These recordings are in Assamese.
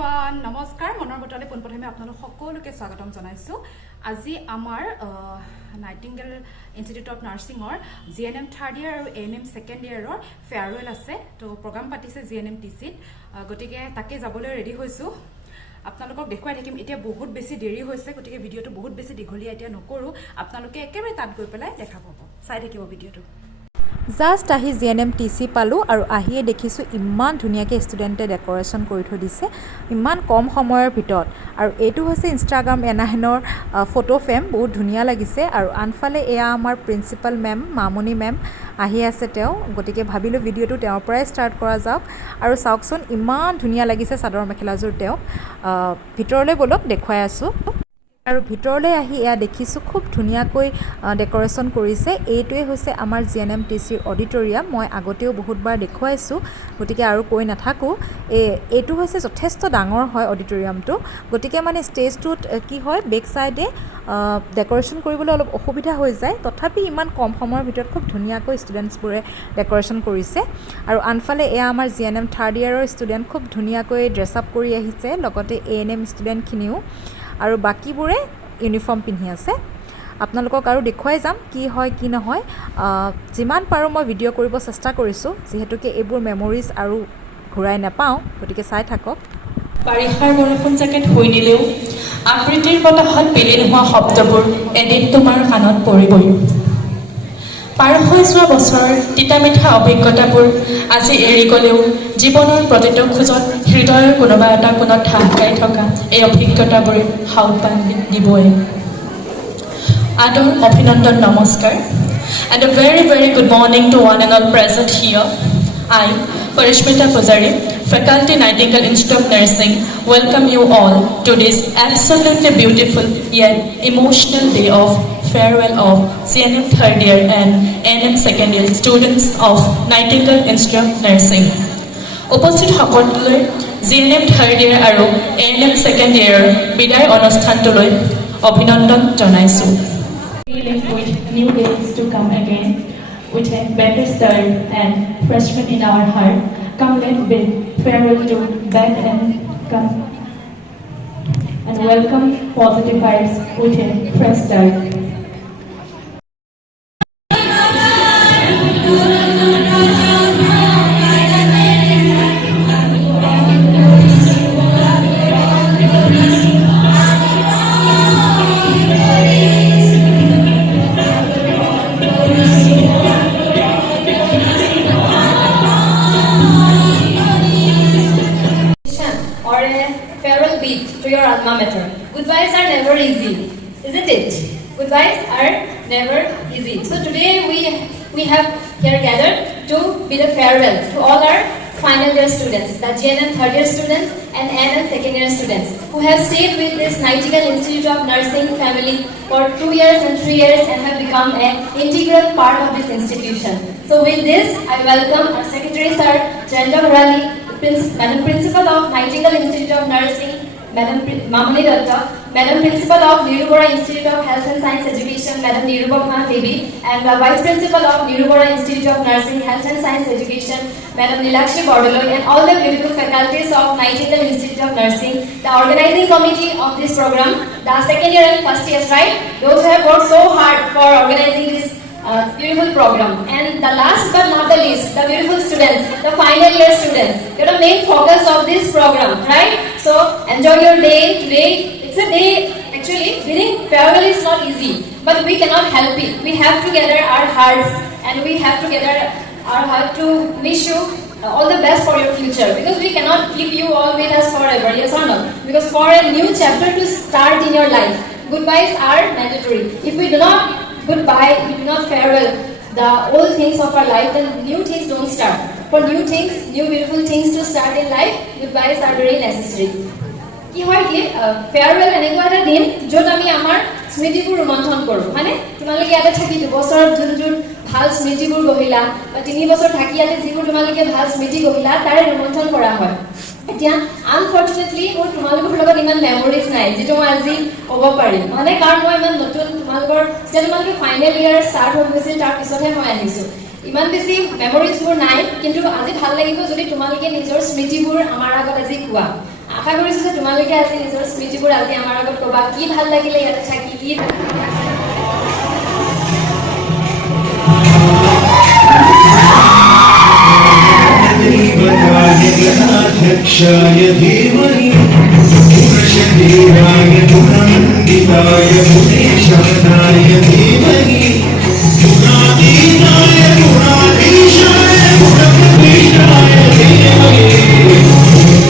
এভৰিৱান নমস্কাৰ মনৰ বতলে পোনপ্ৰথমে আপোনালোক সকলোকে স্বাগতম জনাইছো আজি আমাৰ নাইটিংগেল ইনষ্টিটিউট অফ নাৰ্ছিঙৰ জিএনএম থাৰ্ড ইয়াৰ আৰু এএনএম সেকেন্ড ইয়াৰৰ ফেয়াৰৱেল আছে তো প্ৰগ্ৰাম পাতিছে জিএনএম টিচিত গতিকে তাকে যাবলৈ ৰেডি হৈছো আপোনালোকক দেখুৱাই থাকিম এতিয়া বহুত বেছি দেৰি হৈছে গতিকে ভিডিঅটো বহুত বেছি দীঘলীয়া এতিয়া নকৰো আপোনালোকে একেবাৰে তাত গৈ পেলাই দেখা পাব চাই থাকিব ভিডিঅটো জাষ্ট আহি জিএনএম টিচি পালো আৰু আহিয়ে দেখিছো ইমান ধুনীয়াকৈ ষ্টুডেণ্টে ডেকোৰেশ্যন কৰি থৈ দিছে ইমান কম সময়ৰ ভিতৰত আৰু এইটো হৈছে ইনষ্টাগ্ৰাম এনাহেনৰ ফটো ফ্ৰেম বহুত ধুনীয়া লাগিছে আৰু আনফালে এয়া আমাৰ প্ৰিন্সিপাল মেম মামনি মেম আহি আছে তেওঁ গতিকে ভাবিলোঁ ভিডিঅ'টো তেওঁৰ পৰাই ষ্টাৰ্ট কৰা যাওক আৰু চাওকচোন ইমান ধুনীয়া লাগিছে চাদৰ মেখেলাযোৰ তেওঁক ভিতৰলৈ বলক দেখুৱাই আছোঁ আৰু ভিতৰলৈ আহি এয়া দেখিছোঁ খুব ধুনীয়াকৈ ডেকোৰেশ্যন কৰিছে এইটোৱে হৈছে আমাৰ জিএনএম টিচিৰ অডিটৰিয়াম মই আগতেও বহুতবাৰ দেখুৱাইছোঁ গতিকে আৰু কৈ নাথাকোঁ এইটো হৈছে যথেষ্ট ডাঙৰ হয় অডিটৰিয়ামটো গতিকে মানে ষ্টেজটোত কি হয় বেক চাইডে ডেকোৰেশ্যন কৰিবলৈ অলপ অসুবিধা হৈ যায় তথাপি ইমান কম সময়ৰ ভিতৰত খুব ধুনীয়াকৈ ষ্টুডেণ্টছবোৰে ডেকোৰেশ্যন কৰিছে আৰু আনফালে এয়া আমাৰ জিএনএম থাৰ্ড ইয়াৰৰ ষ্টুডেণ্ট খুব ধুনীয়াকৈ ড্ৰেছ আপ কৰি আহিছে লগতে এএনএম ষ্টুডেণ্টখিনিও আৰু বাকীবোৰে ইউনিফৰ্ম পিন্ধি আছে আপোনালোকক আৰু দেখুৱাই যাম কি হয় কি নহয় যিমান পাৰোঁ মই ভিডিঅ' কৰিব চেষ্টা কৰিছোঁ যিহেতুকে এইবোৰ মেমৰিজ আৰু ঘূৰাই নাপাওঁ গতিকে চাই থাকক বাৰিষাৰ বৰষুণ জেকেট হৈ দিলেও আকৃতিৰ বতাহত পেলি নোহোৱা শব্দবোৰ এদিন তোমাৰ কাণত পৰিবই পাৰ হৈ যোৱা বছৰৰ তিতা মিঠা অভিজ্ঞতাবোৰ আজি এৰি গ'লেও জীৱনৰ প্ৰতিটো খোজত হৃদয়ৰ কোনোবা এটা কোণত ঠাহ খাই থকা এই অভিজ্ঞতাবোৰে সাউপান দিবই আদৰ অভিনন্দন নমস্কাৰ and a very good morning to one and all present here. I, Parishmita Pujari, Faculty Nightingale Institute of Nursing, welcome you all to this absolutely beautiful yet emotional day of farewell of CNM third year and NM second year students of Nightingale Institute of Nursing. উপস্থিত সকললৈ জিএনএম থাৰ্ড ইয়াৰ আৰু এএনএম ছেকেণ্ড ইয়াৰৰ বিদায় অনুষ্ঠানটোলৈ অভিনন্দন জনাইছোঁ Feeling with new days to come again, with a better start and freshmen in our heart, come let's bid farewell to bad and come and welcome positive vibes with a fresh start. To your alma mater. Goodbyes are never easy, isn't it? Goodbyes are never easy. So today we have here gathered to bid a farewell to all our final year students, the GNM third year students and NM second year students who have stayed with this Nightingale Institute of Nursing family for 2 years and 3 years and have become an integral part of this institution. So with this, I welcome our Secretary Sir, Jayanta Bharali, Madam Principal of Nightingale Institute of Nursing, Madam Mamuni Datta, Madam Principal of Neeru Bora Institute of Health and Science Education, Madam Nirupama Devi, and the Vice Principal of Neeru Bora Institute of Nursing, Health and Science Education, Madam Nilakshi Bordoloi, and all the beautiful faculties of Nightingale Institute of Nursing, the organizing committee of this program, the second year and first years, right? Those who have worked so hard for organizing this beautiful program. And the last but not the least, the beautiful students, the final year students. You're the main focus of this program, right? So enjoy your day today. It's a day, actually, bidding farewell is not easy, but we cannot help it. We have to gather our hearts and we have to gather our heart to wish you all the best for your future, because we cannot keep you all with us forever, yes or no? Because for a new chapter to start in your life, goodbyes are mandatory. If we do not goodbye, we do not farewell the old things of our life, then new things don't start. For new things, new beautiful things to start in life, goodbyes are very necessary. কি হয় কি ফেয়াৰৱেল এনেকুৱা এটা দিন য'ত আমি আমাৰ স্মৃতিবোৰ ৰোমন্থন কৰোঁ মানে তোমালোকে ইয়াতে থাকি 2 বছৰ যোন ভাল স্মৃতিবোৰ গঢ়িলা বা 3 বছৰ থাকি ইয়াতে যিবোৰ তোমালোকে ভাল স্মৃতি গঢ়িলা তাৰে ৰোমন্থন কৰা হয় এতিয়া আনফৰ্চুনেটলি মোৰ তোমালোকৰ লগত ইমান মেমৰিজ নাই যিটো মই আজি ক'ব পাৰিম মানে কাৰণ মই ইমান নতুন তোমালোকৰ যেতিয়া তোমালোকে ফাইনেল ইয়াৰ ষ্টাৰ্ট হৈ গৈছিল তাৰ পিছতহে মই আহিছোঁ ইমান বেছি মেমৰিজ মোৰ নাই কিন্তু আজি ভাল লাগিব যদি তোমালোকে নিজৰ স্মৃতিবোৰ আমাৰ আগত আজি কোৱা আশা কৰিছোঁ যে তোমালোকে আজি নিজৰ স্মৃতিবোৰ আজি আমাৰ আগত ক'বা কি ভাল লাগিলে ইয়াতে থাকি কি गणाध्यक्षाय धीमहि गुणशरीराय गुणमण्डिताय गुणेशानाय धीमहि गुणातीताय गुणाधीशाय गुणप्रविष्टाय धीमहि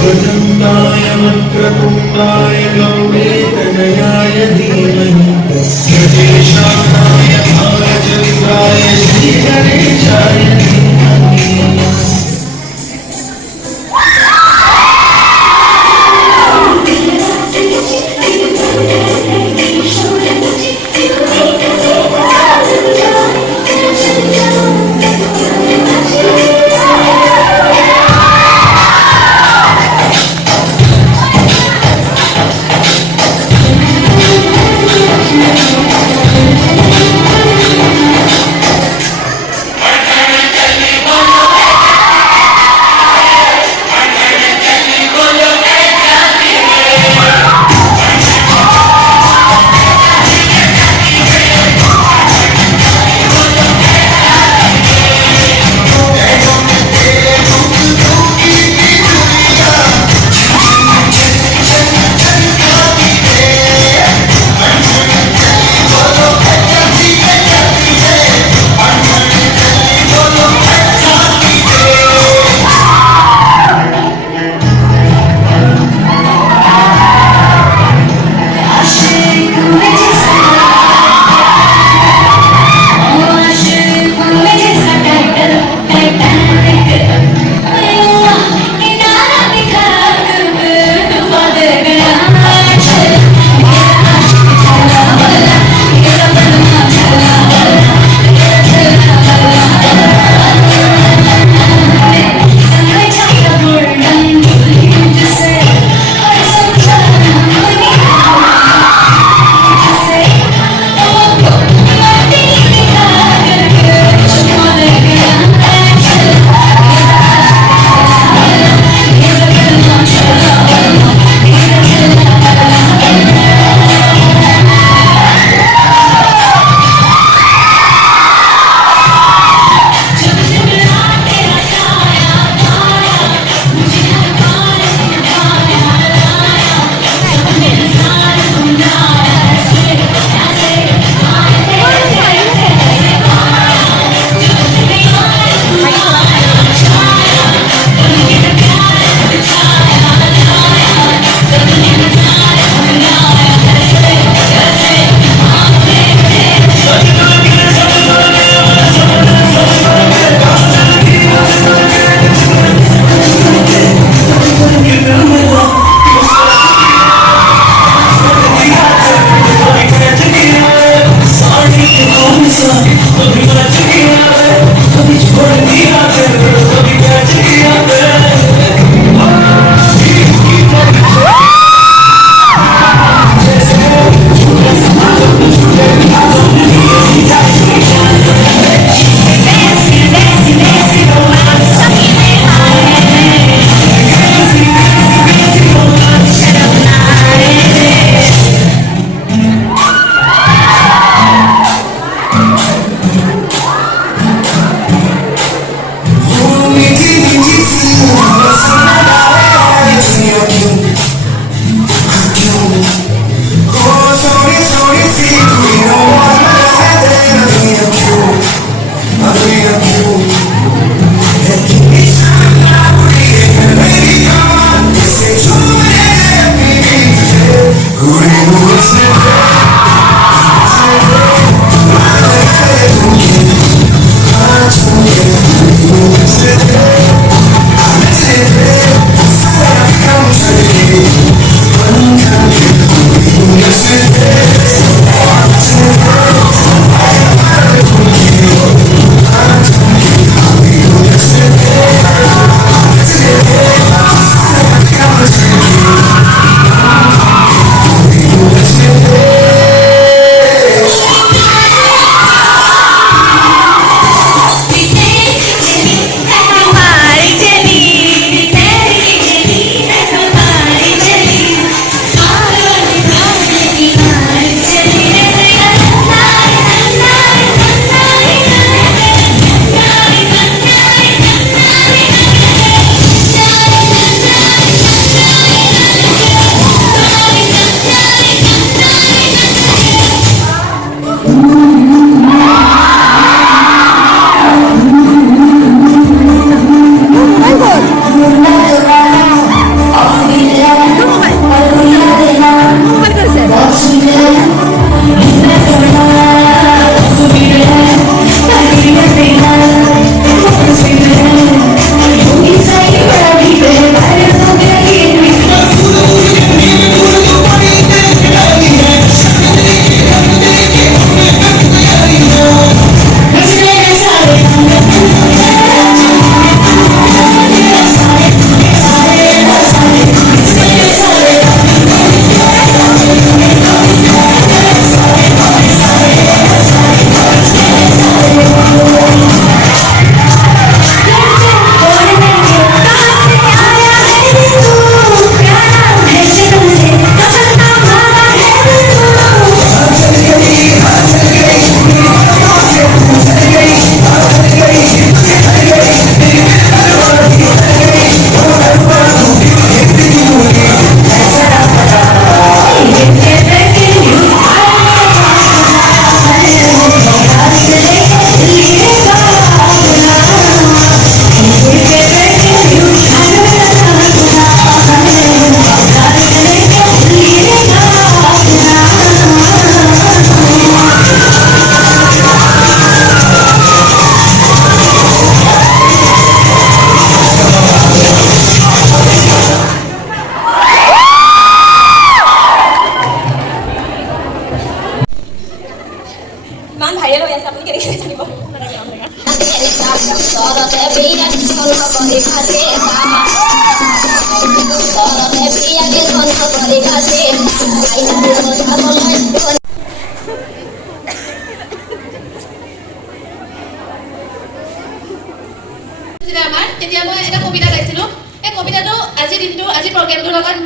वक्रतुण्डाय वक्रतुण्डाय गौरीतनयाय धीमहि गणेशानाय भालचन्द्राय श्रीगणेशाय धीमहि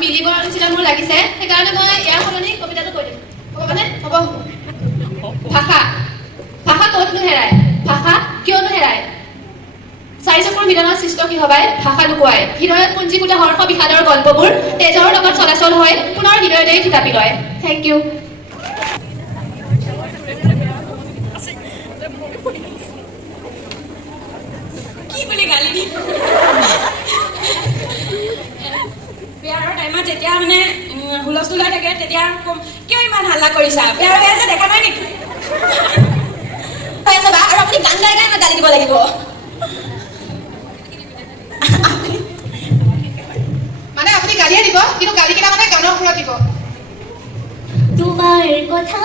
মিলিব নিচিনা মোৰ লাগিছে সেইকাৰণে মই ইয়াৰ সলনি কবিতাটো কৈ দিম হ'বনে হ'ব ভাষা ভাষা ক'তনো হেৰায় ভাষা কিয়নো হেৰায় চাৰিচকুৰ মিলনৰ সৃষ্ট কি হবাই ভাষা লুকুৱাই হৃদয়ত পুঞ্জীভূত হৰ্ষ বিষাদৰ গল্পবোৰ তেজৰ লগত চলাচল হয় পুনৰ হৃদয়তেই থিতাপি লয় থেংক ইউ কি বুলি গালি দিম বিয়াৰৰ টাইমত যেতিয়া মানে হুলস্থুল হৈ থাকে তেতিয়া কম কিয় ইমান হাল্লা কৰিছা বিয়াৰ হৈ আছে দেখা নাই নেকি আৰু আপুনি গান গাই গাই গালি দিব লাগিব মানে আপুনি গালিয়ে দিব কিন্তু গালি কেইটা মানে গানৰ সুৰত দিব তোমাৰ কথা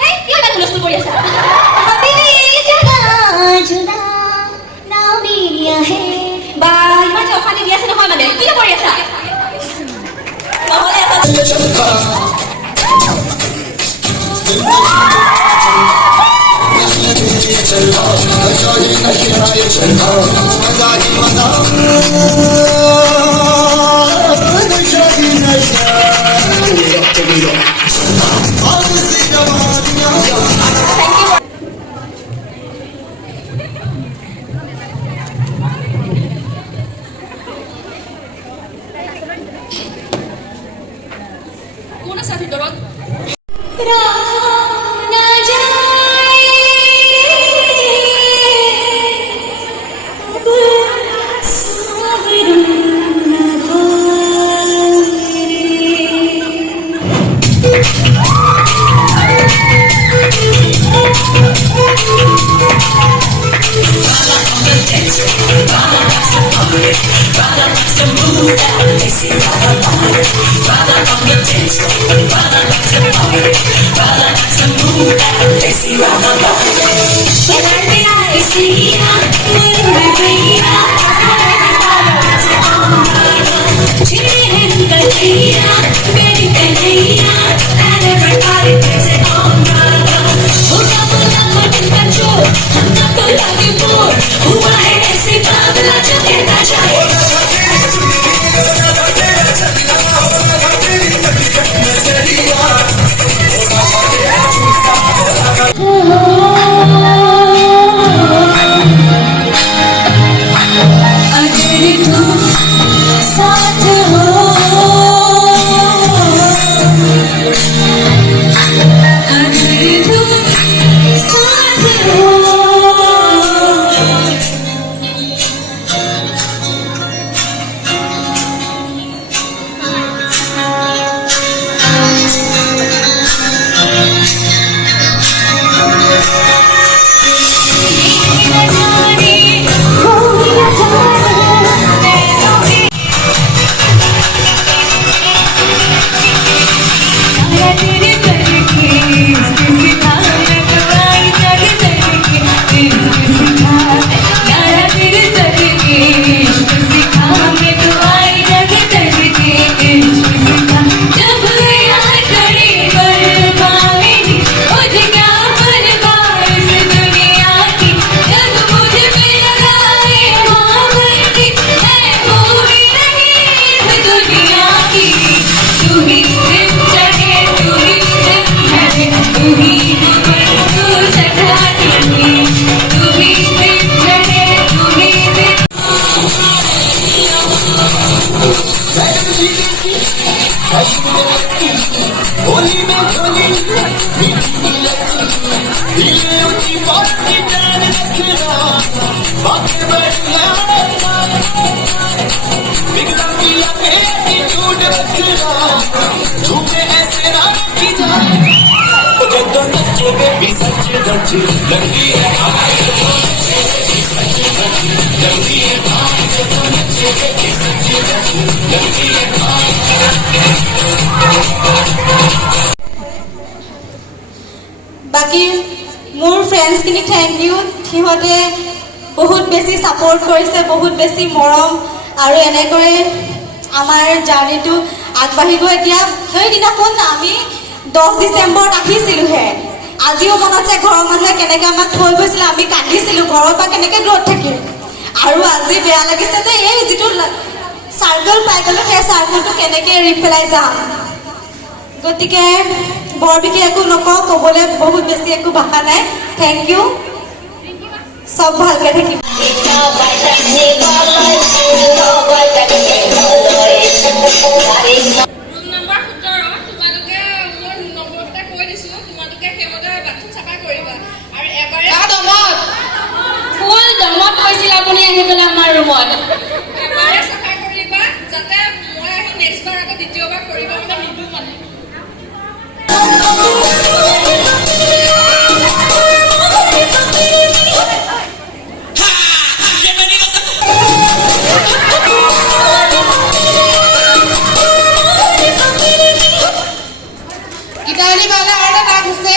হেই কিয় ইমান হুলস্থুল কৰি আছা ভাবিলে জাগা জুদা না মিলিয়া হে বা ইমান যে অশান্তি দি আছে নহয় মানে কি কৰি আছা নহ'লে কোন আছে ভিতৰত বাকি মোৰ ফ্ৰেণ্ডছখিনি থেংক ইউ সিহঁতে বহুত বেছি ছাপোৰ্ট কৰিছে বহুত বেছি মৰম আৰু এনেকৈ আমাৰ জাৰ্নিটো আগবাঢ়ি গৈ এতিয়া সেইদিনাখন আমি 10 ডিচেম্বৰত আহিছিলোঁহে আজিও মনত আছে ঘৰৰ মানুহে কেনেকৈ আমাক থৈ গৈছিলে আমি কান্দিছিলোঁ ঘৰৰ পৰা কেনেকৈ দূৰত থাকিম আৰু আজি বেয়া লাগিছে যে এই যিটো চাৰ্কল পাই গ'লো, সেই চাৰ্কলটো কেনেকৈ এৰি পেলাই যাম। গতিকে বৰ বিশেষ একো নকওঁ, ক'বলৈ বহুত বেছি একো ভাষা নাই। থেংক ইউ, চব ভালকৈ থাকিম। ৰুম নম্বৰ 17 তোমালোকে মোৰ নম্বৰটা কৈ দিছো, তোমালোকে সেইমতে বাথৰুম চাফা কৰিবা আৰু এবাৰে ফুল দমত কৈছিল আপুনি আহি পেলাই আমাৰ ৰুমত। এবাৰে চাফা কৰিবা যাতে মই আহি নেক্সট বাৰ আকৌ দ্বিতীয়বাৰ কৰিবা মানে নিদো মানে। গীতালি বালা আৰু এটা আছে।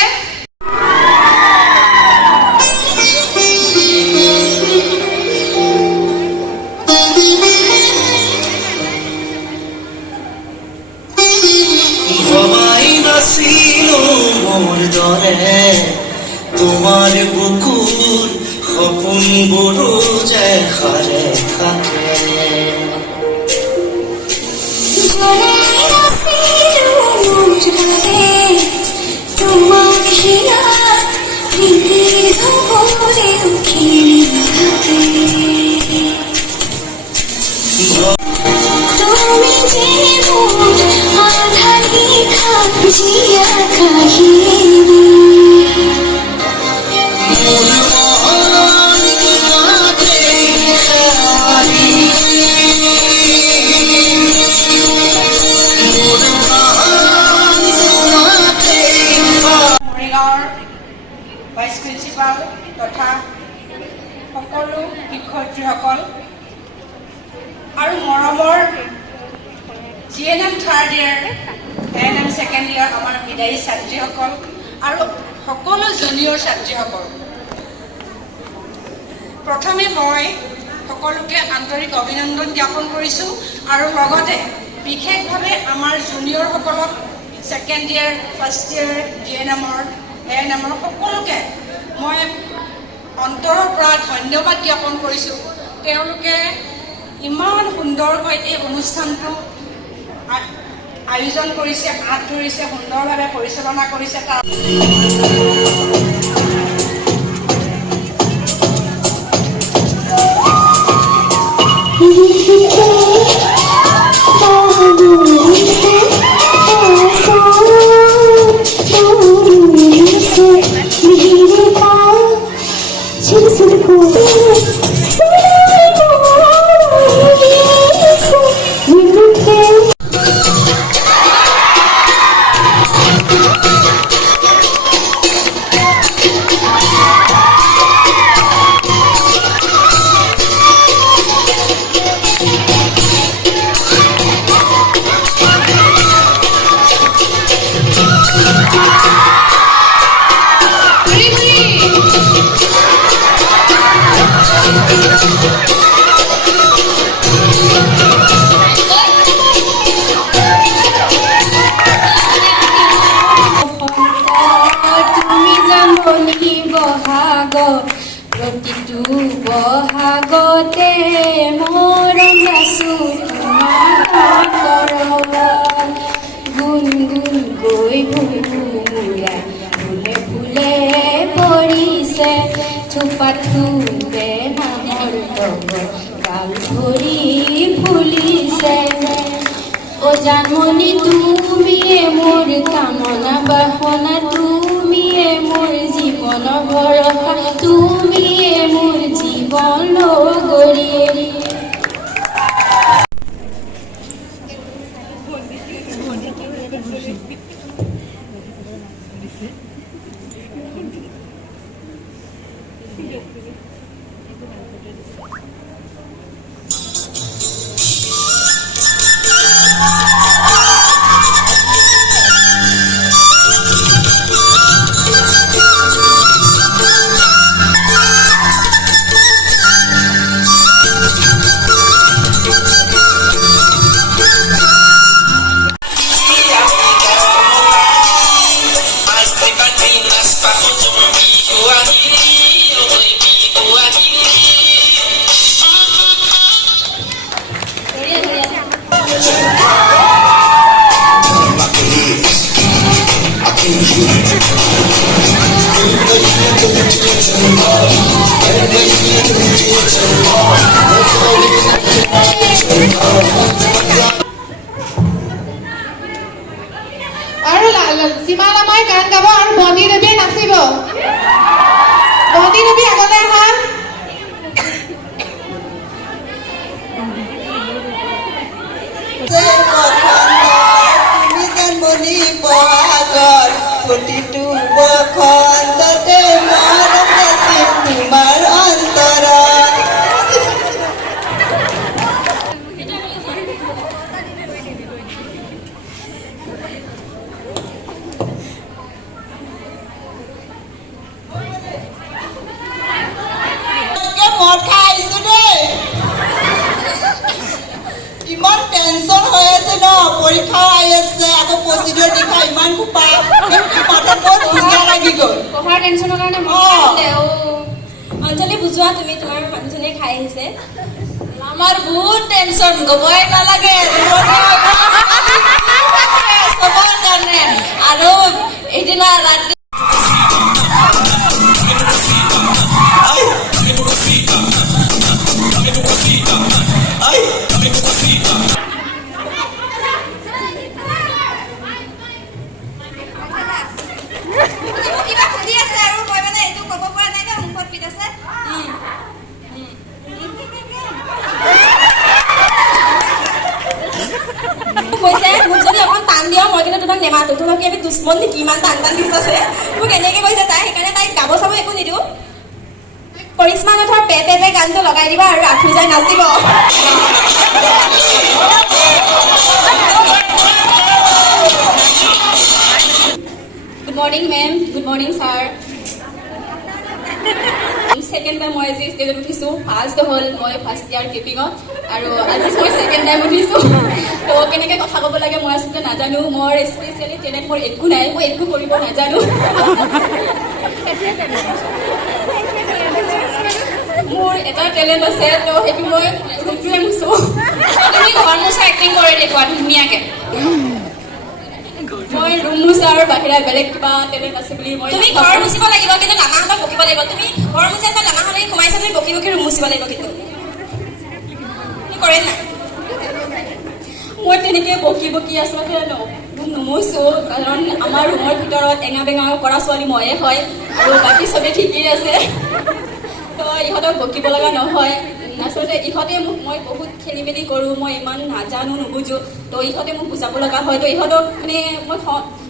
ভবাই নাছিলো মোৰ দৰে তোমাৰ বুকুৰ সপোনবোৰো যে সাৰে থাকে। মৰিগাঁৱৰ ভাইচ প্ৰিন্সিপাল তথা সকলো শিক্ষয়িত্ৰীসকল আৰু মৰমৰ GNM third year, ANM second year আমাৰ বিদায়ী ছাত্ৰীসকল আৰু সকলো জুনিয়ৰ ছাত্ৰীসকল, প্ৰথমে মই সকলোকে আন্তৰিক অভিনন্দন জ্ঞাপন কৰিছোঁ আৰু লগতে বিশেষভাৱে আমাৰ জুনিয়ৰসকলক ছেকেণ্ড ইয়াৰ, ফাৰ্ষ্ট ইয়াৰ, GNMৰ, ANMৰ সকলোকে মই অন্তৰৰ পৰা ধন্যবাদ জ্ঞাপন কৰিছোঁ। তেওঁলোকে ইমান সুন্দৰকৈ এই অনুষ্ঠানটো আয়োজন কৰিছে, হাত ধৰিছে, সুন্দৰভাৱে পৰিচালনা কৰিছে। প্ৰতিটো বহাগতে মৰম যাচো তোমাৰ গুণ গুণ গৈ ভুমুৰাই ফুলে ফুলে পৰিছে থোপাত ফুলে নামৰ তগৰ গাল ধৰি ফুলিছে। ও জানমণি তুমিয়ে মোৰ কামনা বাসনা, তুমিয়ে মোৰ জীৱনৰ ভৰসা, তুমিয়ে মোৰ জীৱন লগৰী। আৰু সীমা লামাই গান গাব আৰু বন্দী দেৱীয়ে নাচিব। বন্দী দেৱী আগতে আহা। তুমি জন্মনি বহাগৰ প্ৰতিটো বসন্ততে মৰম নাচিম তোমাৰ অন্তৰত। মদ খাই আহিছো দেই। ইমান টেনচন হৈ আছে ন, পৰীক্ষাও আহি আছে, আকৌ প্ৰচিডিউৰ লিখা ইমান সোপা, মাথাত বহুত বুজা লাগি গ'ল। পঢ়াৰ টেনশ্যনৰ কাৰণে অঞ্জলি বুজোৱা, তুমি তোমাৰ মানুহজনীয়ে খাই আহিছে। আমাৰ বহুত টেনশন গবই নালাগে সবাৰ কাৰণে আৰু এদিনা ৰাতি কিবা সুধি আছে আৰু মই মানে এইটো ক'ব পৰা নাই ন, মুখত পিত আছে। কৈছে মোক যদি অকণ টান দিয় মই কিন্তু তোমাক নেমাতো, তোমাক আমি দুশ্মন নেকি ইমান টান টান দিছ আছে, মোক এনেকৈ কৈছে তাই। সেইকাৰণে তাইক গাব চাব একো নিদিওঁ। কৰিশ্মা নাথৰ পে পে পে গানটো লগাই দিবা আৰু আঁঠু যাই নাচিব। Good morning ma'am, good morning sir. Second time মই আজি ষ্টেজত উঠিছোঁ। ফাৰ্ষ্ট হ'ল মই ফাৰ্ষ্ট ইয়াৰ কিপিঙত, আৰু আজি মই ছেকেণ্ড টাইম উঠিছোঁ। তো কেনেকৈ কথা ক'ব লাগে মই আচলতে নাজানো। মোৰ স্পেচিয়েলি টেলেণ্ট মোৰ একো নাই, মই একো কৰিব নাজানো। মোৰ এটা টেলেণ্ট আছে, তো সেইটো মই ৰুমটোৱে মুচোঁ। তুমি ঘৰ মুচা এক্টিং কৰি দেখুওৱা ধুনীয়াকৈ। মই ৰুম মুচা আৰু বাহিৰা বেলেগ কিবা টেলেণ্ট আছে বুলি মই তুমি ঘৰ মুচিব লাগিব, কিন্তু লামাহঁতক বকিব লাগিব। তুমি ঘৰ মুচি আছা, লামাহঁতে সোমাইছা, তুমি বকি বকি ৰুম মুচিব লাগিব। কিন্তু তুমি কৰে নাই? মই তেনেকৈ বকি বকি আচলতে ৰুম নুমুচোঁ, কাৰণ আমাৰ ৰুমৰ ভিতৰত এঙা বেঙা কৰা ছোৱালী ময়ে হয়, আৰু বাকী চবেই ঠিকেই আছে। তো ইহঁতক বকিব লগা নহয়। আচলতে ইহঁতে মোক, মই বহুত খেলি মেলি কৰোঁ, মই ইমান নাজানো নুবুজোঁ, তো ইহঁতে মোক বুজাব লগা হয়। তো ইহঁতক মানে মই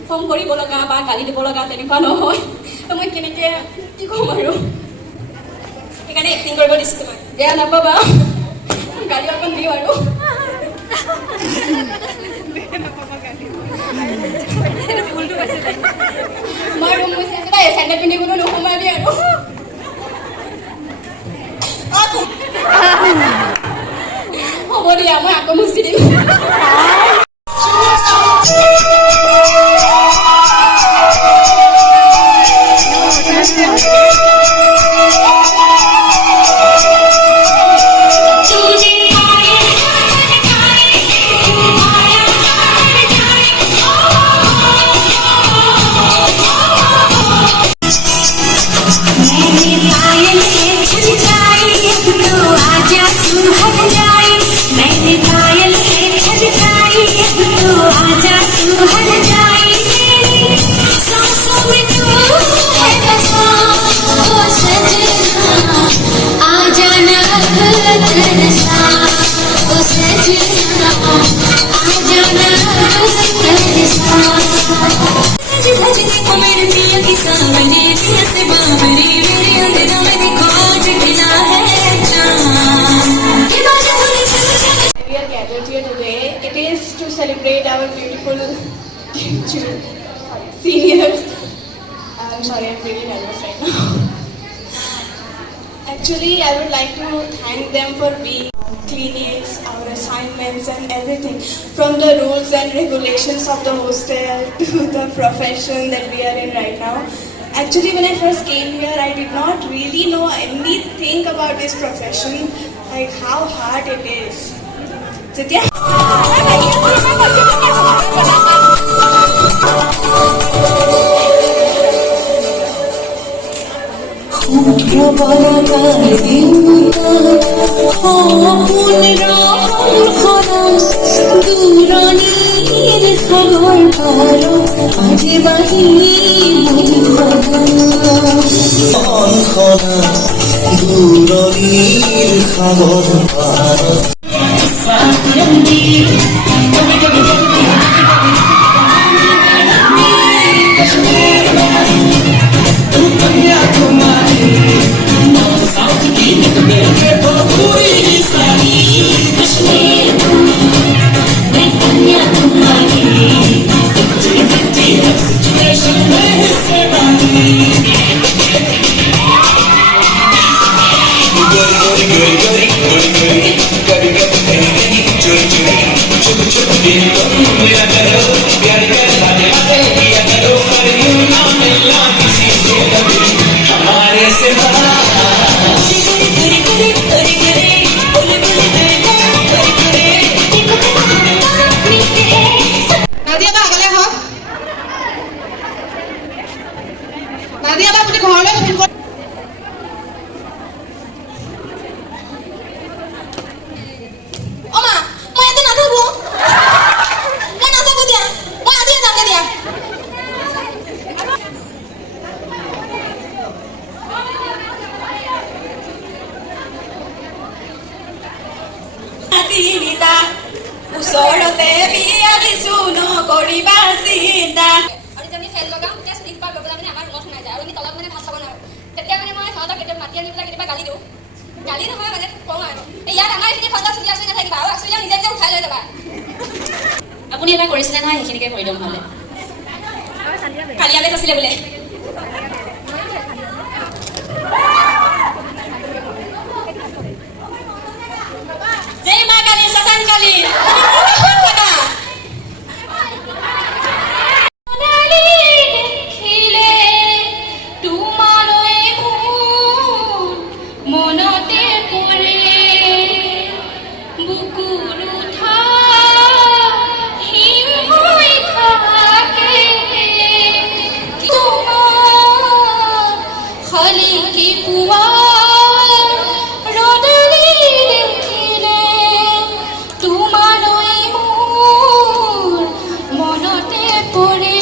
খং কৰিব লগা বা গালি দিব লগা তেনেকুৱা নহয়। তো মই কেনেকৈ কি ক'ম আৰু, সেইকাৰণে এক্টিং কৰিব দিছোঁ তোমাক। বেয়া নাপাবা, গালি অকণ দিওঁ আৰু। মই ৰুম মুচি আছোঁ, তাই চেণ্ডেল পিন্ধি কোনো নোসোমাবি আৰু। হ'ব দিয়া, মই আকৌ মুচি দিম। Celebrate our beautiful seniors. I'm sorry, I'm really nervous right now. Actually, I would like to thank them for being clinics, our assignments and everything, from the rules and regulations of the hostel to the profession that we are in right now. Actually, when I first came here, I did not really know anything about this profession, like how hard it is. দূৰণিৰ তোৰ ভালো আজি বাহি দূৰণিৰ সাগৰ পাৰত নাজিয়া বা আগলৈ হওক নাজিয়া বা গোটেই ঘৰলৈ ফোন কৰি অ মা মই ইয়াতে নাথাকো মই নাথাকো দিয়া মই আজি যামগে দিয়া তিনিটা ওচৰতে বিয়া দিছো নকৰিবা চিন্তা আৰু যেতিয়া আমি ফেন লগাওঁ তেতিয়া স্লিপ পাৰ কৰিবলৈ মানে আমাৰ ৰুমত সোমাই যায় আৰু আমি তলত মানে ভাত খাব নোৱাৰোঁ তেতিয়া মানে মই সিহঁতক কেতিয়াবা মাতি আনি পেলাই কেতিয়াবা গালি দিওঁ গালি নহয় মানে কওঁ আৰু ইয়াত আমাৰ এইখিনি ফন্দা চুলি আচুৰি নাথাকিবা আৰু আচুৰিয়া নিজে নিজে উঠাই লৈ যাবা আপুনি এটা কৰিছিলে নহয় সেইখিনিকে কৰি দিওঁ নহ'লে কালিয়া বেজ আছিলে বোলে জয় মা কালী শশান কালী মনতে পৰে